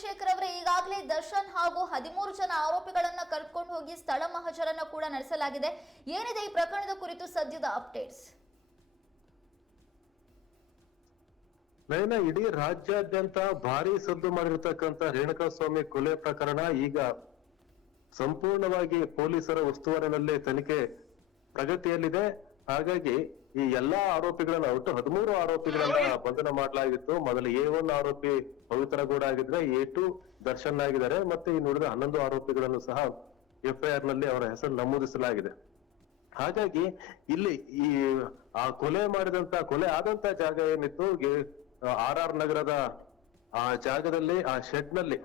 ಸೋಮಶೇಖರ್ ಅವರೇ, ಈಗಾಗಲೇ ದರ್ಶನ್ ಹಾಗೂ ಹದಿಮೂರು ಜನ ಆರೋಪಿಗಳನ್ನ ಕರ್ಕೊಂಡು ಹೋಗಿ ಸ್ಥಳ ಮಹಜರನ್ನ ಕೂಡ ನಡೆಸಲಾಗಿದೆ. ಏನಿದೆ ಈ ಪ್ರಕರಣದ ಕುರಿತು ಸದ್ಯದ ಅಪ್ಡೇಟ್ಸ್? ನಯನ ಇಡೀ ರಾಜ್ಯಾದ್ಯಂತ ಭಾರಿ ಸದ್ದು ಮಾಡಿರ್ತಕ್ಕಂಥ ರೇಣುಕಾ ಸ್ವಾಮಿ ಕೊಲೆ ಪ್ರಕರಣ ಈಗ ಸಂಪೂರ್ಣವಾಗಿ ಪೊಲೀಸರ ಉಸ್ತುವಾರಿನಲ್ಲಿ ತನಿಖೆ ಪ್ರಗತಿಯಲ್ಲಿದೆ. ಹಾಗಾಗಿ ಈ ಎಲ್ಲಾ ಆರೋಪಿಗಳನ್ನ ಒಟ್ಟು ಹದಿಮೂರು ಆರೋಪಿಗಳನ್ನ ಬಂಧನ ಮಾಡಲಾಗಿತ್ತು. ಮೊದಲು ಎ ಒನ್ ಆರೋಪಿ ಪವಿತ್ರ ಗೌಡ ಆಗಿದ್ರೆ ಎ ಟು ದರ್ಶನ್ ಆಗಿದ್ದಾರೆ ಮತ್ತೆ ಇನ್ನು ಉಳಿದ ಹನ್ನೊಂದು ಆರೋಪಿಗಳನ್ನು ಸಹ ಎಫ್ಐಆರ್ನಲ್ಲಿ ಅವರ ಹೆಸರು ನಮೂದಿಸಲಾಗಿದೆ. ಹಾಗಾಗಿ ಇಲ್ಲಿ ಈ ಆ ಕೊಲೆ ಮಾಡಿದಂತ ಕೊಲೆ ಆದಂತ ಜಾಗ ಏನಿತ್ತು? ಆರ್ ಆರ್ ನಗರದ ಆ ಜಾಗದಲ್ಲಿ ಆ ಶೆಡ್ನಲ್ಲಿ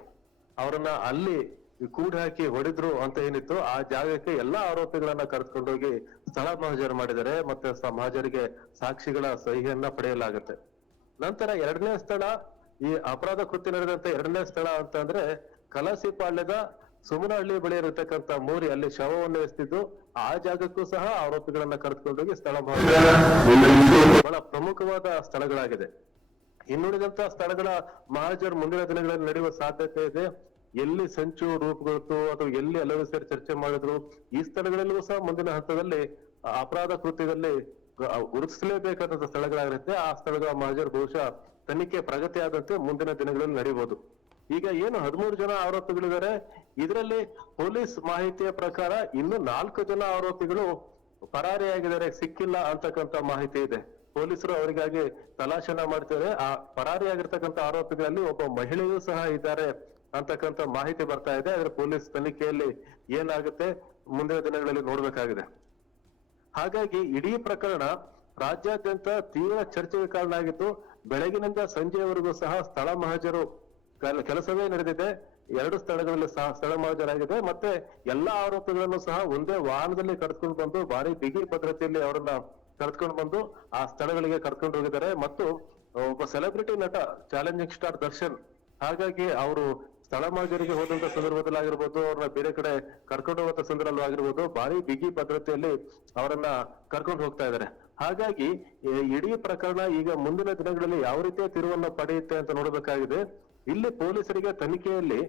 ಅವರನ್ನ ಅಲ್ಲಿ ಕೂಡಿ ಹಾಕಿ ಹೊಡೆದ್ರು ಅಂತ ಏನಿತ್ತು, ಆ ಜಾಗಕ್ಕೆ ಎಲ್ಲಾ ಆರೋಪಿಗಳನ್ನ ಕರೆದುಕೊಂಡೋಗಿ ಸ್ಥಳ ಮಹಜರ್ ಮಾಡಿದರೆ ಮತ್ತೆ ಸಮಾಜರಿಗೆ ಮಹಜರಿಗೆ ಸಾಕ್ಷಿಗಳ ಸಹಿಯನ್ನ ಪಡೆಯಲಾಗುತ್ತೆ. ನಂತರ ಎರಡನೇ ಸ್ಥಳ, ಈ ಅಪರಾಧ ಕೃತ್ಯ ನಡೆದಂತ ಎರಡನೇ ಸ್ಥಳ ಅಂತ ಅಂದ್ರೆ ಕಲಸಿಪಾಳ್ಯದ ಸುಮನಹಳ್ಳಿ ಬಳಿ ಇರತಕ್ಕಂತ ಮೂರಿ, ಅಲ್ಲಿ ಶವವನ್ನು ಎಸ್ತಿದ್ದು ಆ ಜಾಗಕ್ಕೂ ಸಹ ಆರೋಪಿಗಳನ್ನ ಕರೆದುಕೊಂಡೋಗಿ ಸ್ಥಳ ಬಹಳ ಪ್ರಮುಖವಾದ ಸ್ಥಳಗಳಾಗಿದೆ. ಇನ್ನುಳಿದಂತ ಸ್ಥಳಗಳ ಮಹಾಜರ್ ಮುಂದಿನ ದಿನಗಳಲ್ಲಿ ನಡೆಯುವ ಸಾಧ್ಯತೆ ಇದೆ. ಎಲ್ಲಿ ಸಂಚು ರೂಪುಗೊಳ್ತು ಅಥವಾ ಎಲ್ಲಿ ಎಲ್ಲರೂ ಸೇರಿ ಚರ್ಚೆ ಮಾಡಿದ್ರು, ಈ ಸ್ಥಳಗಳಲ್ಲೂ ಸಹ ಮುಂದಿನ ಹಂತದಲ್ಲಿ ಅಪರಾಧ ಕೃತ್ಯದಲ್ಲಿ ಗ- ಗುರುತಿಸಲೇಬೇಕಾದಂತ ಸ್ಥಳಗಳಾಗಿರುತ್ತೆ. ಆ ಸ್ಥಳಗಳ ಮಾಜರ್ ಬಹುಶಃ ತನಿಖೆ ಪ್ರಗತಿ ಆದಂತೆ ಮುಂದಿನ ದಿನಗಳಲ್ಲಿ ನಡೆಯಬಹುದು ಈಗ ಏನು ಹದಿಮೂರು ಜನ ಆರೋಪಿಗಳಿದ್ದಾರೆ. ಇದರಲ್ಲಿ ಪೊಲೀಸ್ ಮಾಹಿತಿಯ ಪ್ರಕಾರ ಇನ್ನು ನಾಲ್ಕು ಜನ ಆರೋಪಿಗಳು ಪರಾರಿಯಾಗಿದ್ದಾರೆ. ಸಿಕ್ಕಿಲ್ಲ ಅಂತಕ್ಕಂತ ಮಾಹಿತಿ ಇದೆ. ಪೊಲೀಸರು ಅವರಿಗಾಗಿ ತಲಾಶನ ಮಾಡ್ತಾರೆ ಆ ಪರಾರಿಯಾಗಿರ್ತಕ್ಕಂಥ ಆರೋಪಿಗಳಲ್ಲಿ ಒಬ್ಬ ಮಹಿಳೆಯೂ ಸಹ ಇದ್ದಾರೆ. ಅಂತಕ್ಕಂಥ ಮಾಹಿತಿ ಬರ್ತಾ ಇದೆ. ಆದ್ರೆ ಪೊಲೀಸ್ ತನಿಖೆಯಲ್ಲಿ ಏನಾಗುತ್ತೆ? ಮುಂದಿನ ದಿನಗಳಲ್ಲಿ ನೋಡ್ಬೇಕಾಗಿದೆ. ಹಾಗಾಗಿ ಇಡೀ ಪ್ರಕರಣ ರಾಜ್ಯಾದ್ಯಂತ ತೀವ್ರ ಚರ್ಚೆಗೆ ಕಾರಣ ಆಗಿತ್ತು ಬೆಳಗಿನಿಂದ ಸಂಜೆಯವರೆಗೂ ಸಹ ಸ್ಥಳ ಮಹಜರು ಕೆಲಸವೇ ನಡೆದಿದೆ. ಎರಡು ಸ್ಥಳಗಳಲ್ಲಿ ಸಹ ಸ್ಥಳ ಮಹಜರಾಗಿದೆ. ಮತ್ತೆ ಎಲ್ಲಾ ಆರೋಪಿಗಳನ್ನು ಸಹ ಒಂದೇ ವಾಹನದಲ್ಲಿ ಕರೆದುಕೊಂಡು ಬಂದು, ಭಾರಿ ಬಿಗಿ ಭದ್ರತೆಯಲ್ಲಿ ಅವರನ್ನ ಕರೆದುಕೊಂಡು ಬಂದು, ಆ ಸ್ಥಳಗಳಿಗೆ ಕರ್ಕೊಂಡು ಹೋಗಿದ್ದಾರೆ. ಮತ್ತು, ಒಬ್ಬ ಸೆಲೆಬ್ರಿಟಿ ನಟ, ಚಾಲೆಂಜಿಂಗ್ ಸ್ಟಾರ್ ದರ್ಶನ್, ಹಾಗಾಗಿ ಅವರು ಸ್ಥಳ ಮಹಜರಿಗೆ ಹೋದಂತ ಸಂದರ್ಭದಲ್ಲಿ ಅವ್ರನ್ನ ಬೇರೆ ಕಡೆ ಕರ್ಕೊಂಡು ಹೋಗುವಂತ ಸಂದರ್ಭದಲ್ಲಿ ಆಗಿರ್ಬೋದು, ಭಾರಿ ಬಿಗಿ ಭದ್ರತೆಯಲ್ಲಿ ಅವರನ್ನ ಕರ್ಕೊಂಡು ಹೋಗ್ತಾ ಇದ್ದಾರೆ. ಹಾಗಾಗಿ ಇಡೀ ಪ್ರಕರಣ ಈಗ ಮುಂದಿನ ದಿನಗಳಲ್ಲಿ ಯಾವ ರೀತಿಯ ತಿರುವನ್ನ ಪಡೆಯುತ್ತೆ ಅಂತ ನೋಡಬೇಕಾಗಿದೆ. ಇಲ್ಲಿ ಪೊಲೀಸರಿಗೆ ತನಿಖೆಯಲ್ಲಿ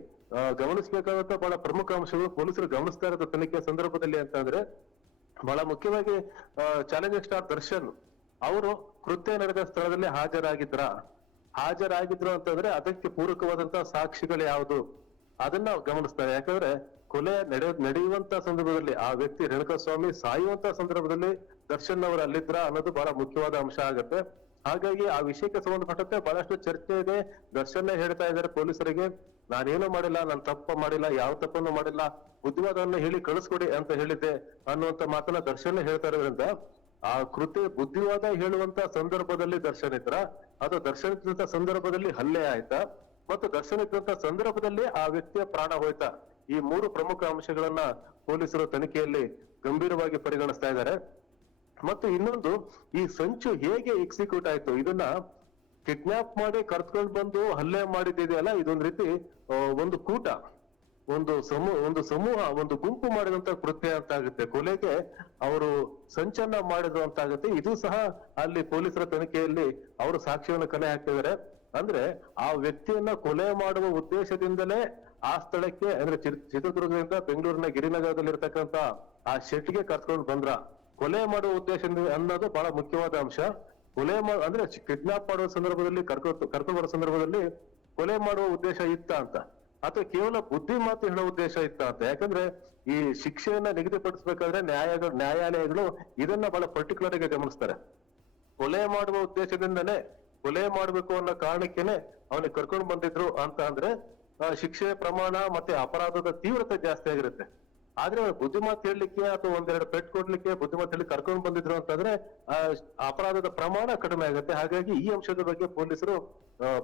ಗಮನಿಸಬೇಕಾದಂತ ಬಹಳ ಪ್ರಮುಖ ಅಂಶಗಳು ಪೊಲೀಸರು ಗಮನಿಸ್ತಾ ಇರೋದು ತನಿಖೆಯ ಸಂದರ್ಭದಲ್ಲಿ ಅಂತ ಅಂದ್ರೆ, ಬಹಳ ಮುಖ್ಯವಾಗಿ ಚಾಲೆಂಜಿಂಗ್ ಸ್ಟಾರ್ ದರ್ಶನ್ ಅವರು ಕೃತ್ಯ ನಡೆದ ಸ್ಥಳದಲ್ಲಿ ಹಾಜರಾಗಿದ್ರ ಹಾಜರಾಗಿದ್ರು ಅಂತಂದ್ರೆ ಅದಕ್ಕೆ ಪೂರಕವಾದಂತ ಸಾಕ್ಷಿಗಳು ಯಾವುದು? ಅದನ್ನ ಗಮನಿಸ್ತಾರೆ. ಯಾಕಂದ್ರೆ ಕೊಲೆ ನಡೆಯ, ನಡೆಯುವಂತ ಸಂದರ್ಭದಲ್ಲಿ ಆ ವ್ಯಕ್ತಿ ರೇಣುಕಸ್ವಾಮಿ ಸಾಯುವಂತ ಸಂದರ್ಭದಲ್ಲಿ ದರ್ಶನ್ ಅವರು ಅಲ್ಲಿದ್ರ ಅನ್ನೋದು ಬಹಳ ಮುಖ್ಯವಾದ ಅಂಶ ಆಗುತ್ತೆ. ಹಾಗಾಗಿ ಆ ವಿಷಯಕ್ಕೆ ಸಂಬಂಧಪಟ್ಟಂತೆ ಬಹಳಷ್ಟು ಚರ್ಚೆ ಇದೆ. ದರ್ಶನ್ ಹೇಳ್ತಾ ಇದ್ದಾರೆ ಪೊಲೀಸರಿಗೆ, ನಾನೇನು ಮಾಡಿಲ್ಲ, ನಾನು ತಪ್ಪ ಮಾಡಿಲ್ಲ, ಯಾವ ತಪ್ಪನ್ನು ಮಾಡಿಲ್ಲ, ಬುದ್ಧಿವಾದವನ್ನು ಹೇಳಿ ಕಳಿಸ್ಕೊಡಿ ಅಂತ ಹೇಳಿದ್ದೆ ಅನ್ನುವಂತ ಮಾತನ್ನ ದರ್ಶನ್ ಹೇಳ್ತಾ ಇರೋದ್ರಿಂದ ಆ ಕೃತಿ ಬುದ್ಧಿವಾದ ಹೇಳುವಂತ ಸಂದರ್ಭದಲ್ಲಿ ದರ್ಶನ್ ಇದ್ರ. ಅದು ದರ್ಶನ್ ಸಂದರ್ಭದಲ್ಲಿ ಹಲ್ಲೆ ಆಯ್ತಾ. ಮತ್ತು ದರ್ಶನ್ ಸಂದರ್ಭದಲ್ಲಿ ಆ ವ್ಯಕ್ತಿಯ ಪ್ರಾಣ ಹೋಯ್ತಾ. ಈ ಮೂರು ಪ್ರಮುಖ ಅಂಶಗಳನ್ನ ಪೊಲೀಸರು ತನಿಖೆಯಲ್ಲಿ ಗಂಭೀರವಾಗಿ ಪರಿಗಣಿಸ್ತಾ ಇದ್ದಾರೆ. ಮತ್ತು ಇನ್ನೊಂದು, ಈ ಸಂಚು ಹೇಗೆ ಎಕ್ಸಿಕ್ಯೂಟ್ ಆಯ್ತು? ಇದನ್ನ ಕಿಡ್ನಾಪ್ ಮಾಡಿ ಕರ್ತ್ಕೊಂಡ್ ಬಂದು ಹಲ್ಲೆ ಮಾಡಿದ್ದಿದೆಯಲ್ಲ, ಇದೊಂದ್ ರೀತಿ ಒಂದು ಕೂಟ. ಒಂದು ಸಮೂಹ ಒಂದು ಸಮೂಹ, ಒಂದು ಗುಂಪು ಮಾಡಿದಂತ ಕೃತ್ಯ ಅಂತ ಆಗುತ್ತೆ. ಕೊಲೆಗೆ ಅವರು ಸಂಚನ್ನ ಮಾಡಿದ್ರು ಅಂತ ಆಗುತ್ತೆ ಇದು ಸಹ ಅಲ್ಲಿ ಪೊಲೀಸರ ತನಿಖೆಯಲ್ಲಿ ಅವರು ಸಾಕ್ಷ್ಯವನ್ನು ಕಲೆ ಹಾಕಿದ್ದಾರೆ. ಅಂದ್ರೆ ಆ ವ್ಯಕ್ತಿಯನ್ನ ಕೊಲೆ ಮಾಡುವ ಉದ್ದೇಶದಿಂದಲೇ ಆ ಸ್ಥಳಕ್ಕೆ, ಅಂದ್ರೆ ಚಿತ್ರದುರ್ಗದಿಂದ ಬೆಂಗಳೂರಿನ ಗಿರಿನಗರದಲ್ಲಿ ಇರ್ತಕ್ಕಂತ ಆ ಶೆಟ್ಟಿಗೆ ಕರ್ಕೊಂಡು ಬಂದ್ರ. ಕೊಲೆ ಮಾಡುವ ಉದ್ದೇಶ ಅನ್ನೋದು ಬಹಳ ಮುಖ್ಯವಾದ ಅಂಶ. ಕೊಲೆ ಮಾಡ ಅಂದ್ರೆ ಕಿಡ್ನಾಪ್ ಮಾಡುವ ಸಂದರ್ಭದಲ್ಲಿ, ಕರ್ಕೊ, ಕರ್ಕೊಂಡು ಬರೋ ಸಂದರ್ಭದಲ್ಲಿ ಕೊಲೆ ಮಾಡುವ ಉದ್ದೇಶ ಇತ್ತ ಅಂತ. ಅಥವಾ ಕೇವಲ ಬುದ್ಧಿ ಮಾತು ಹೇಳೋ ಉದ್ದೇಶ ಇತ್ತ ಅಂತ. ಯಾಕಂದ್ರೆ ಈ ಶಿಕ್ಷೆಯನ್ನ ನಿಗದಿಪಡಿಸಬೇಕಾದ್ರೆ ನ್ಯಾಯ ನ್ಯಾಯಾಲಯಗಳು ಇದನ್ನ ಬಹಳ ಪರ್ಟಿಕ್ಯುಲರ್ ಆಗಿ ಗಮನಿಸ್ತಾರೆ. ಕೊಲೆ ಮಾಡುವ ಉದ್ದೇಶದಿಂದನೇ ಕೊಲೆ ಮಾಡ್ಬೇಕು ಅನ್ನೋ ಕಾರಣಕ್ಕೇನೆ ಅವನಿಗೆ ಕರ್ಕೊಂಡು ಬಂದಿದ್ರು ಅಂತ ಅಂದ್ರೆ ಶಿಕ್ಷೆಯ ಪ್ರಮಾಣ ಮತ್ತೆ ಅಪರಾಧದ ತೀವ್ರತೆ ಜಾಸ್ತಿ ಆಗಿರುತ್ತೆ. ಆದ್ರೆ ಬುದ್ಧಿಮಾತ್ ಹೇಳಲಿಕ್ಕೆ ಅಥವಾ ಒಂದೆರಡು ಪೆಟ್ ಕೊಡ್ಲಿಕ್ಕೆ ಬುದ್ಧಿಮಾತ್ ಹೇಳಿ ಕರ್ಕೊಂಡು ಬಂದಿದ್ರು ಅಂತಂದ್ರೆ, ಆ, ಅಪರಾಧದ ಪ್ರಮಾಣ ಕಡಿಮೆ ಆಗುತ್ತೆ. ಹಾಗಾಗಿ ಈ ಅಂಶದ ಬಗ್ಗೆ ಪೊಲೀಸರು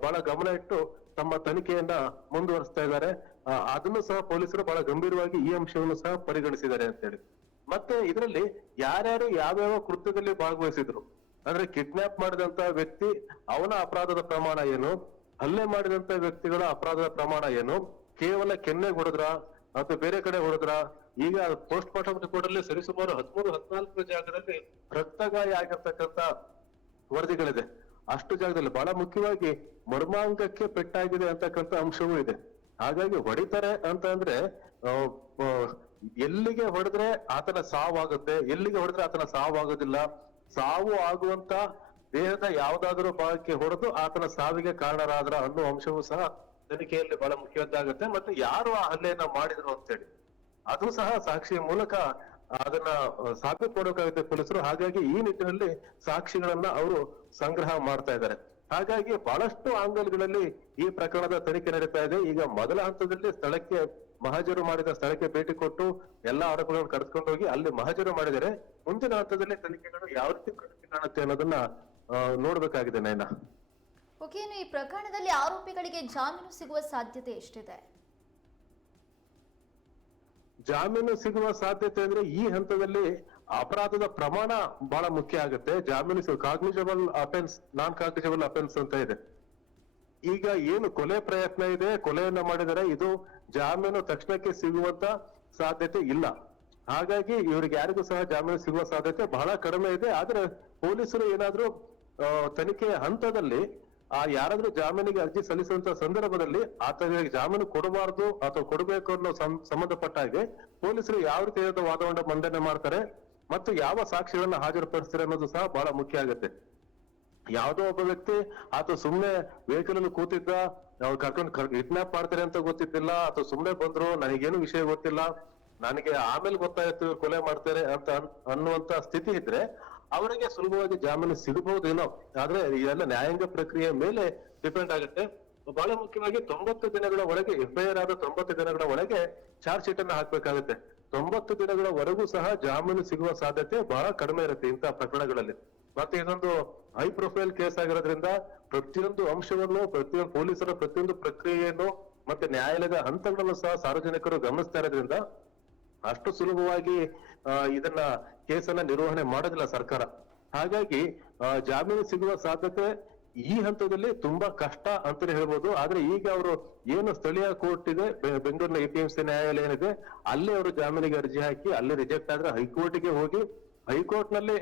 ಬಹಳ ಗಮನ ಇಟ್ಟು ತಮ್ಮ ತನಿಖೆಯನ್ನ ಮುಂದುವರಿಸ್ತಾ ಇದ್ದಾರೆ. ಅದನ್ನು ಸಹ ಪೊಲೀಸರು ಬಹಳ ಗಂಭೀರವಾಗಿ ಈ ಅಂಶವನ್ನು ಸಹ ಪರಿಗಣಿಸಿದ್ದಾರೆ ಅಂತ ಹೇಳಿ ಮತ್ತೆ ಇದರಲ್ಲಿ ಯಾರ್ಯಾರು ಯಾವ್ಯಾವ ಕೃತ್ಯದಲ್ಲಿ ಭಾಗವಹಿಸಿದ್ರು? ಅಂದ್ರೆ ಕಿಡ್ನಾಪ್ ಮಾಡಿದಂತ ವ್ಯಕ್ತಿ, ಅವನ ಅಪರಾಧದ ಪ್ರಮಾಣ ಏನು? ಹಲ್ಲೆ ಮಾಡಿದಂತ ವ್ಯಕ್ತಿಗಳ ಅಪರಾಧದ ಪ್ರಮಾಣ ಏನು? ಕೇವಲ ಕೆನ್ನೆ ಹೊಡೆದ್ರ? ಅಥವಾ ಬೇರೆ ಕಡೆ ಹೊಡೆದ್ರ ಈಗ ಪೋಸ್ಟ್ ಮಾರ್ಟಮ್ ರಿಪೋರ್ಟ್ ಅಲ್ಲಿ ಸರಿಸುಮಾರು ಹದಿಮೂರು ಹದಿನಾಲ್ಕು ಜಾಗದಲ್ಲಿ ರಕ್ತಗಾಯ ಆಗಿರ್ತಕ್ಕಂತ ವರದಿಗಳಿದೆ. ಅಷ್ಟು ಜಾಗದಲ್ಲಿ ಬಹಳ ಮುಖ್ಯವಾಗಿ ಮರ್ಮಾಂಗಕ್ಕೆ ಪೆಟ್ಟಾಗಿದೆ ಅಂತಕ್ಕಂಥ ಅಂಶವೂ ಇದೆ. ಹಾಗಾಗಿ ಹೊಡಿತಾರೆ ಅಂತ ಅಂದ್ರೆ ಎಲ್ಲಿಗೆ ಹೊಡೆದ್ರೆ ಆತನ ಸಾವಾಗುತ್ತೆ, ಎಲ್ಲಿಗೆ ಹೊಡೆದ್ರೆ ಆತನ ಸಾವಾಗೋದಿಲ್ಲ, ಸಾವು ಆಗುವಂತ ದೇಹದ ಯಾವ್ದಾದ್ರು ಭಾಗಕ್ಕೆ ಹೊಡೆದು ಆತನ ಸಾವಿಗೆ ಕಾರಣರಾದ್ರ ಅನ್ನೋ ಅಂಶವೂ ಸಹ ತನಿಖೆಯಲ್ಲಿ ಬಹಳ ಮುಖ್ಯವಾಗುತ್ತೆ ಮತ್ತೆ ಯಾರು ಆ ಹಲ್ಲೆಯನ್ನ ಮಾಡಿದ್ರು ಅಂತೇಳಿ? ಅದು ಸಹ ಸಾಕ್ಷಿಯ ಮೂಲಕ ಅದನ್ನ ಸಾಬೀತು ಪೊಲೀಸರು. ಹಾಗಾಗಿ ಈ ನಿಟ್ಟಿನಲ್ಲಿ ಸಾಕ್ಷಿಗಳನ್ನ ಅವರು ಸಂಗ್ರಹ ಮಾಡ್ತಾ ಇದ್ದಾರೆ. ಹಾಗಾಗಿ ಬಹಳಷ್ಟು ಆಂಗಲ್ಗಳಲ್ಲಿ ಈ ಪ್ರಕರಣದ ತನಿಖೆ ನಡೀತಾ ಇದೆ. ಈಗ ಮೊದಲ ಹಂತದಲ್ಲಿ ಸ್ಥಳಕ್ಕೆ ಮಹಜರು ಮಾಡಿದ ಸ್ಥಳಕ್ಕೆ ಭೇಟಿ ಕೊಟ್ಟು ಎಲ್ಲಾ ಆರೋಪಗಳನ್ನು ಕರೆದುಕೊಂಡು ಹೋಗಿ ಅಲ್ಲಿ ಮಹಜರು ಮಾಡಿದರೆ ಮುಂದಿನ ಹಂತದಲ್ಲಿ ತನಿಖೆಗಳು ಯಾವ ರೀತಿ ಕಾಣುತ್ತೆ ಅನ್ನೋದನ್ನ ನೋಡ್ಬೇಕಾಗಿದೆ ನಯನ ಓಕೆ ಈ ಪ್ರಕರಣದಲ್ಲಿ ಆರೋಪಿಗಳಿಗೆ ಜಾಮೀನು ಸಿಗುವ ಸಾಧ್ಯತೆ ಎಷ್ಟಿದೆ? ಜಾಮೀನು ಸಿಗುವ ಸಾಧ್ಯತೆ ಅಂದ್ರೆ ಈ ಹಂತದಲ್ಲಿ ಅಪರಾಧದ ಪ್ರಮಾಣ ಬಹಳ ಮುಖ್ಯ ಆಗುತ್ತೆ. ಜಾಮೀನು ಕಾಗ್ನಿಜಬಲ್ ಅಫೆನ್ಸ್ ನಾನ್ ಕಾಗ್ನಿಜಬಲ್ ಅಫೆನ್ಸ್ ಅಂತ ಇದೆ. ಈಗ ಏನು ಕೊಲೆ ಪ್ರಯತ್ನ ಇದೆ, ಕೊಲೆಯನ್ನ ಮಾಡಿದರೆ ಇದು ಜಾಮೀನು ತಕ್ಷಣಕ್ಕೆ ಸಿಗುವಂತ ಸಾಧ್ಯತೆ ಇಲ್ಲ. ಹಾಗಾಗಿ ಇವರಿಗೆ ಯಾರಿಗೂ ಸಹ ಜಾಮೀನು ಸಿಗುವ ಸಾಧ್ಯತೆ ಬಹಳ ಕಡಿಮೆ ಇದೆ. ಆದ್ರೆ ಪೊಲೀಸರು ಏನಾದ್ರೂ ತನಿಖೆಯ ಹಂತದಲ್ಲಿ ಆ ಯಾರಾದ್ರೂ ಜಾಮೀನಿಗೆ ಅರ್ಜಿ ಸಲ್ಲಿಸುವಂತ ಸಂದರ್ಭದಲ್ಲಿ ಆತನಿಗೆ ಜಾಮೀನು ಕೊಡಬಾರದು ಅಥವಾ ಕೊಡಬೇಕು ಅನ್ನೋ ಸಂಬಂಧಪಟ್ಟ ಹಾಗೆ ಪೊಲೀಸರು ಯಾವ ರೀತಿಯಾದ ವಾದವನ್ನ ಮಂಡನೆ ಮಾಡ್ತಾರೆ ಮತ್ತು ಯಾವ ಸಾಕ್ಷಿಗಳನ್ನ ಹಾಜರುಪಡಿಸ್ತಾರೆ ಅನ್ನೋದು ಸಹ ಬಹಳ ಮುಖ್ಯ ಆಗುತ್ತೆ. ಯಾವ್ದೋ ಒಬ್ಬ ವ್ಯಕ್ತಿ ಆತ ಸುಮ್ನೆ ವೆಹಿಕಲ್ ಅಲ್ಲಿ ಕೂತಿದ್ದ, ಅವ್ರು ಕರ್ಕೊಂಡು ಕಿಡ್ನಾಪ್ ಮಾಡ್ತಾರೆ ಅಂತ ಗೊತ್ತಿದ್ದಿಲ್ಲ ಅಥವಾ ಸುಮ್ನೆ ಬಂದ್ರು, ನನಗೇನು ವಿಷಯ ಗೊತ್ತಿಲ್ಲ, ನನಗೆ ಆಮೇಲೆ ಗೊತ್ತಾಯ್ತು ಕೊಲೆ ಮಾಡ್ತಾರೆ ಅಂತ ಅನ್- ಅನ್ನುವಂತ ಸ್ಥಿತಿ ಇದ್ರೆ ಅವರಿಗೆ ಸುಲಭವಾಗಿ ಜಾಮೀನು ಸಿಗಬಹುದೇನೋ. ಆದ್ರೆ ಇದೆಲ್ಲ ನ್ಯಾಯಾಂಗ ಪ್ರಕ್ರಿಯೆ ಮೇಲೆ ಡಿಪೆಂಡ್ ಆಗುತ್ತೆ. ಬಹಳ ಮುಖ್ಯವಾಗಿ ತೊಂಬತ್ತು ದಿನಗಳ ಒಳಗೆ ಎಫ್ಐಆರ್ ಆದ ತೊಂಬತ್ತು ದಿನಗಳ ಒಳಗೆ ಚಾರ್ಜ್ ಶೀಟ್ ಅನ್ನ ಹಾಕ್ಬೇಕಾಗುತ್ತೆ. ತೊಂಬತ್ತು ದಿನಗಳವರೆಗೂ ಸಹ ಜಾಮೀನು ಸಿಗುವ ಸಾಧ್ಯತೆ ಬಹಳ ಕಡಿಮೆ ಇರುತ್ತೆ ಇಂತಹ ಪ್ರಕರಣಗಳಲ್ಲಿ. ಮತ್ತೆ ಇದೊಂದು ಹೈ ಪ್ರೊಫೈಲ್ ಕೇಸ್ ಆಗಿರೋದ್ರಿಂದ ಪ್ರತಿಯೊಂದು ಅಂಶವನ್ನು, ಪ್ರತಿಯೊಂದು ಪೊಲೀಸರ ಪ್ರತಿಯೊಂದು ಪ್ರಕ್ರಿಯೆಯನ್ನು ಮತ್ತೆ ನ್ಯಾಯಾಲಯದ ಹಂತಗಳನ್ನು ಸಹ ಸಾರ್ವಜನಿಕರು ಗಮನಿಸ್ತಾ ಇರೋದ್ರಿಂದ ಅಷ್ಟು ಸುಲಭವಾಗಿ ಇದನ್ನ ಕೇಸನ್ನ ನಿರ್ವಹಣೆ ಮಾಡೋದಿಲ್ಲ ಸರ್ಕಾರ. ಹಾಗಾಗಿ ಜಾಮೀನು ಸಿಗುವ ಸಾಧ್ಯತೆ ಈ ಹಂತದಲ್ಲಿ ತುಂಬಾ ಕಷ್ಟ ಅಂತಾನೆ ಹೇಳ್ಬೋದು. ಆದ್ರೆ ಈಗ ಅವರು ಏನು ಸ್ಥಳೀಯ ಕೋರ್ಟ್ ಇದೆ ಬೆಂಗಳೂರಿನ ಎಪಿಎಂಸಿ ನ್ಯಾಯಾಲಯ ಏನಿದೆ, ಅಲ್ಲೇ ಅವರು ಜಾಮೀನಿಗೆ ಅರ್ಜಿ ಹಾಕಿ, ಅಲ್ಲಿ ರಿಜೆಕ್ಟ್ ಆದ್ರೆ ಹೈಕೋರ್ಟ್ಗೆ ಹೋಗಿ ಹೈಕೋರ್ಟ್ನಲ್ಲಿ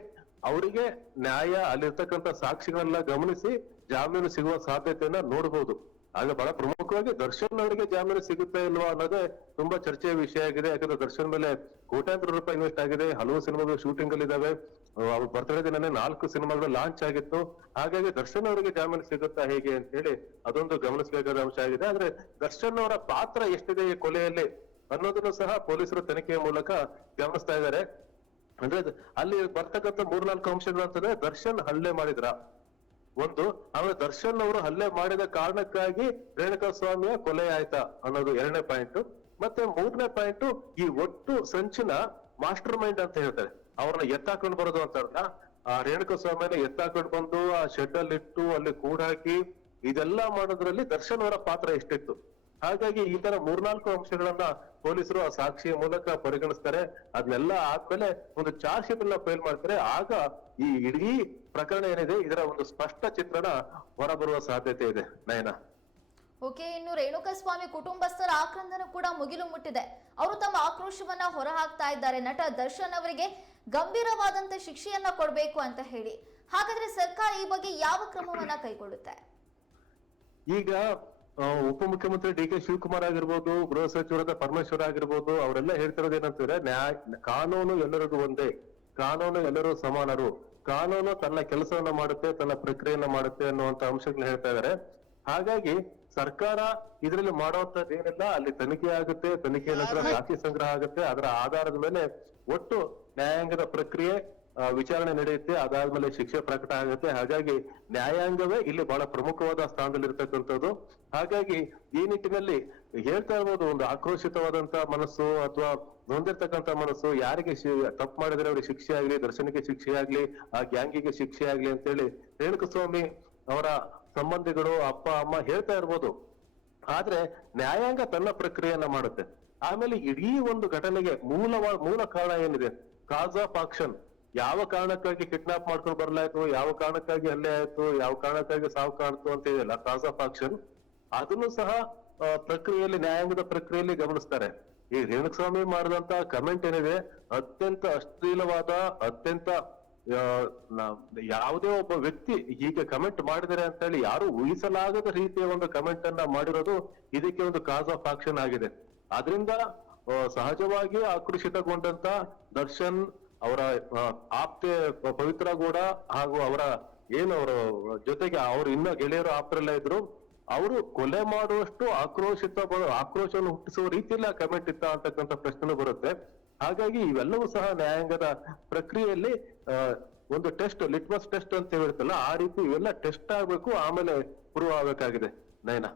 ಅವರಿಗೆ ನ್ಯಾಯ, ಅಲ್ಲಿರ್ತಕ್ಕಂಥ ಸಾಕ್ಷಿಗಳನ್ನ ಗಮನಿಸಿ ಜಾಮೀನು ಸಿಗುವ ಸಾಧ್ಯತೆಯನ್ನ ನೋಡಬಹುದು ಆಗ ಬಹಳ ಪ್ರಮುಖವಾಗಿ ದರ್ಶನ್ ಅವರಿಗೆ ಜಾಮೀನು ಸಿಗುತ್ತೆ ಇಲ್ವಾ ಅನ್ನೋದೇ ತುಂಬಾ ಚರ್ಚೆಯ ವಿಷಯ ಆಗಿದೆ. ಯಾಕಂದ್ರೆ ದರ್ಶನ್ ಮೇಲೆ ಕೋಟ್ಯಾಂತರ ರೂಪಾಯಿ ಇನ್ವೆಸ್ಟ್ ಆಗಿದೆ. ಹಲವು ಸಿನಿಮಾಗಳು ಶೂಟಿಂಗ್ ಅಲ್ಲಿ ಇದಾವೆ. ಅವ್ರ ಬರ್ತಡೇ ದಿನನೇ ನಾಲ್ಕು ಸಿನಿಮಾಗಳು ಲಾಂಚ್ ಆಗಿತ್ತು. ಹಾಗಾಗಿ ದರ್ಶನ್ ಅವರಿಗೆ ಜಾಮೀನು ಸಿಗುತ್ತಾ ಹೇಗೆ ಅಂತ ಹೇಳಿ ಅದೊಂದು ಗಮನಿಸಬೇಕಾದ ಅಂಶ ಆಗಿದೆ. ಆದ್ರೆ ದರ್ಶನ್ ಅವರ ಪಾತ್ರ ಎಷ್ಟಿದೆ ಈ ಕೊಲೆಯಲ್ಲಿ ಅನ್ನೋದನ್ನು ಸಹ ಪೊಲೀಸರು ತನಿಖೆಯ ಮೂಲಕ ಗಮನಿಸ್ತಾ ಇದ್ದಾರೆ. ಅಂದ್ರೆ ಅದು ಅಲ್ಲಿ ಬರ್ತಕ್ಕಂಥ ಮೂರ್ನಾಲ್ಕು ಅಂಶಗಳು ಅಂತಂದ್ರೆ ದರ್ಶನ್ ಹಲ್ಲೆ ಮಾಡಿದ್ರ? ಒಂದು ಆಮೇಲೆ ದರ್ಶನ್ ಅವರು ಹಲ್ಲೆ ಮಾಡಿದ ಕಾರಣಕ್ಕಾಗಿ ರೇಣುಕಾ ಸ್ವಾಮಿಯ ಕೊಲೆ ಆಯ್ತಾ ಅನ್ನೋದು ಎರಡನೇ ಪಾಯಿಂಟ್. ಮತ್ತೆ ಮೂರನೇ ಪಾಯಿಂಟ್, ಈ ಒಟ್ಟು ಸಂಚಿನ ಮಾಸ್ಟರ್ ಮೈಂಡ್ ಅಂತ ಹೇಳ್ತಾರೆ. ಅವ್ರನ್ನ ಎತ್ತಾಕೊಂಡು ಬರೋದು ಅಂತಾರಲ್ಲ ಆ ರೇಣುಕಾ ಸ್ವಾಮಿಯನ್ನ ಎತ್ತಾಕೊಂಡು ಬಂದು ಆ ಶೆಡ್ ಅಲ್ಲಿ ಇಟ್ಟು ಅಲ್ಲಿ ಕೂಡಾಕಿ ಇದೆಲ್ಲ ಮಾಡೋದ್ರಲ್ಲಿ ದರ್ಶನ್ ಅವರ ಪಾತ್ರ ಎಷ್ಟಿತ್ತು? ಹಾಗಾಗಿ ಈ ತರ ಮೂರ್ನಾಲ್ಕು ಅಂಶಗಳನ್ನ ಪೊಲೀಸರು ಆ ಸಾಕ್ಷಿಯ ಮೂಲಕ ಪರಿಗಣಿಸ್ತಾರೆ. ಅದನ್ನೆಲ್ಲ ಆದ್ಮೇಲೆ ಒಂದು ಚಾರ್ಜ್ ಶೀಟ್ ಅನ್ನ ಫೈಲ್ ಮಾಡ್ತಾರೆ. ಆಗ ಈ ಇಡೀ ಪ್ರಕರಣ ಏನಿದೆ ಇದರ ಒಂದು ಸ್ಪಷ್ಟ ಚಿತ್ರಣ ಹೊರಬರುವ ಸಾಧ್ಯತೆ ಇದೆ. ನಯನ. ಓಕೆ ಇನ್ನು ರೇಣುಕಾಸ್ವಾಮಿ ಕುಟುಂಬಸ್ಥರ ಆಕ್ರಂದನ ಕೂಡ ಮುಗಿಲು ಮುಟ್ಟಿದೆ. ಅವರು ತಮ್ಮ ಆಕ್ರೋಶವನ್ನ ಹೊರಹಾಕ್ತಾ ಇದ್ದಾರೆ. ನಟ ದರ್ಶನ್ ಅವರಿಗೆ ಗಂಭೀರವಾದಂತ ಶಿಕ್ಷೆಯನ್ನ ಕೊಡಬೇಕು ಅಂತ ಹೇಳಿ. ಹಾಗಾದ್ರೆ ಸರ್ಕಾರ ಈ ಬಗ್ಗೆ ಯಾವ ಕ್ರಮವನ್ನ ಕೈಗೊಳ್ಳುತ್ತೆ? ಈಗ ಉಪಮುಖ್ಯಮಂತ್ರಿ ಡಿ ಕೆ ಶಿವಕುಮಾರ್ ಆಗಿರ್ಬೋದು ಗೃಹ ಸಚಿವರಾದ ಪರಮೇಶ್ವರ್ ಆಗಿರ್ಬೋದು ಅವರೆಲ್ಲ ಹೇಳ್ತಿರೋದು ಏನಂತಂದ್ರೆ ನ್ಯಾಯ ಕಾನೂನು ಎಲ್ಲರಿಗೂ ಒಂದೇ. ಕಾನೂನು ಎಲ್ಲರೂ ಸಮಾನರು. ಕಾನೂನು ತನ್ನ ಕೆಲಸವನ್ನ ಮಾಡುತ್ತೆ ತನ್ನ ಪ್ರಕ್ರಿಯೆಯನ್ನ ಮಾಡುತ್ತೆ ಅನ್ನುವಂತ ಅಂಶಗಳನ್ನ ಹೇಳ್ತಾ ಇದಾರೆ. ಹಾಗಾಗಿ ಸರ್ಕಾರ ಇದರಲ್ಲಿ ಮಾಡುವಂತದ್ದು ಏನಿಲ್ಲ ಅಲ್ಲಿ ತನಿಖೆ ಆಗುತ್ತೆ ತನಿಖೆ ನಂತರ ಸಾಕ್ಷಿ ಸಂಗ್ರಹ ಆಗುತ್ತೆ ಅದರ ಆಧಾರದ ಮೇಲೆ ಒಟ್ಟು ನ್ಯಾಯಾಂಗದ ಪ್ರಕ್ರಿಯೆ ವಿಚಾರಣೆ ನಡೆಯುತ್ತೆ. ಅದಾದ್ಮೇಲೆ ಶಿಕ್ಷೆ ಪ್ರಕಟ ಆಗುತ್ತೆ. ಹಾಗಾಗಿ ನ್ಯಾಯಾಂಗವೇ ಇಲ್ಲಿ ಬಹಳ ಪ್ರಮುಖವಾದ ಸ್ಥಾನದಲ್ಲಿ ಇರ್ತಕ್ಕಂಥದ್ದು ಹಾಗಾಗಿ ಈ ನಿಟ್ಟಿನಲ್ಲಿ ಹೇಳ್ತಾ ಇರ್ಬೋದು, ಒಂದು ಆಕ್ರೋಶಿತವಾದಂತ ಮನಸ್ಸು ಅಥವಾ ನೊಂದಿರ್ತಕ್ಕಂಥ ಮನಸ್ಸು, ಯಾರಿಗೆ ತಪ್ಪು ಮಾಡಿದ್ರೆ ಅವ್ರಿಗೆ ಶಿಕ್ಷೆ ಆಗ್ಲಿ, ದರ್ಶನಕ್ಕೆ ಶಿಕ್ಷೆ ಆಗ್ಲಿ, ಆ ಗ್ಯಾಂಗಿಗೆ ಶಿಕ್ಷೆ ಆಗ್ಲಿ ಅಂತೇಳಿ ರೇಣುಕಸ್ವಾಮಿ ಅವರ ಸಂಬಂಧಿಗಳು ಅಪ್ಪ, ಅಮ್ಮ ಹೇಳ್ತಾ ಇರ್ಬೋದು. ಆದ್ರೆ ನ್ಯಾಯಾಂಗ ತನ್ನ ಪ್ರಕ್ರಿಯೆಯನ್ನ ಮಾಡುತ್ತೆ. ಆಮೇಲೆ ಇಡೀ ಒಂದು ಘಟನೆಗೆ ಮೂಲವ, ಮೂಲ ಕಾರಣ ಏನಿದೆ? ಕಾಸ್ ಆಫ್ ಆಕ್ಷನ್ ಯಾವ ಕಾರಣಕ್ಕಾಗಿ ಕಿಡ್ನಾಪ್ ಮಾಡ್ಕೊಂಡು ಬರ್ಲಾಯ್ತು, ಯಾವ ಕಾರಣಕ್ಕಾಗಿ ಹಲ್ಲೆ ಆಯ್ತು, ಯಾವ ಕಾರಣಕ್ಕಾಗಿ ಸಾವು ಕಾಣ್ತು ಅಂತ ಇದೆಯಲ್ಲ ಕಾಸ್ ಆಫ್ ಆಕ್ಷನ್ ಅದನ್ನು ಸಹ ಪ್ರಕ್ರಿಯೆಯಲ್ಲಿ, ನ್ಯಾಯಾಂಗದ ಪ್ರಕ್ರಿಯೆಯಲ್ಲಿ ಗಮನಿಸ್ತಾರೆ. ಈ ರೇಣುಸ್ವಾಮಿ ಮಾಡಿದಂತ ಕಮೆಂಟ್ ಏನಿದೆ, ಅತ್ಯಂತ ಅಶ್ಲೀಲವಾದ, ಅತ್ಯಂತ ಯಾವುದೇ ಒಬ್ಬ ವ್ಯಕ್ತಿ ಹೀಗೆ ಕಮೆಂಟ್ ಮಾಡಿದರೆ ಅಂತ ಹೇಳಿ ಯಾರು ಊಹಿಸಲಾಗದ ರೀತಿಯ ಒಂದು ಕಮೆಂಟ್ ಅನ್ನ ಮಾಡಿರೋದು ಇದಕ್ಕೆ ಒಂದು ಕಾಸ್ ಆಫ್ ಆಕ್ಷನ್ ಆಗಿದೆ. ಅದರಿಂದ ಸಹಜವಾಗಿ ಆಕರ್ಷಿತಗೊಂಡಂತ ದರ್ಶನ್ ಅವರ ಆಪ್ತೆ ಪವಿತ್ರ ಗೌಡ ಹಾಗೂ ಅವರ ಏನು ಅವರ, ಜೊತೆಗೆ ಅವರು ಇನ್ನ ಗೆಳೆಯರು ಆಪ್ತರೆಲ್ಲ ಇದ್ರು, ಅವರು ಕೊಲೆ ಮಾಡುವಷ್ಟು ಆಕ್ರೋಶಿತ ಆಕ್ರೋಶವನ್ನು ಹುಟ್ಟಿಸುವ ರೀತಿಯಲ್ಲಿ ಆ ಕಮೆಂಟ್ ಇತ್ತ ಅಂತಕ್ಕಂಥ ಪ್ರಶ್ನೆ ಬರುತ್ತೆ. ಹಾಗಾಗಿ ಇವೆಲ್ಲವೂ ಸಹ ನ್ಯಾಯಾಂಗದ ಪ್ರಕ್ರಿಯೆಯಲ್ಲಿ ಒಂದು ಟೆಸ್ಟ್ ಲಿಟ್ಮಸ್ ಟೆಸ್ಟ್ ಅಂತ ಹೇಳಿರ್ತಲ್ಲ, ಆ ರೀತಿ ಇವೆಲ್ಲ ಟೆಸ್ಟ್ ಆಗಬೇಕು, ಆಮೇಲೆ ಪ್ರೂವ್ ಆಗ್ಬೇಕಾಗಿದೆ. ನಯನ.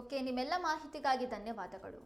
ಓಕೆ, ನಿಮ್ಮೆಲ್ಲ ಮಾಹಿತಿಗಾಗಿ ಧನ್ಯವಾದಗಳು.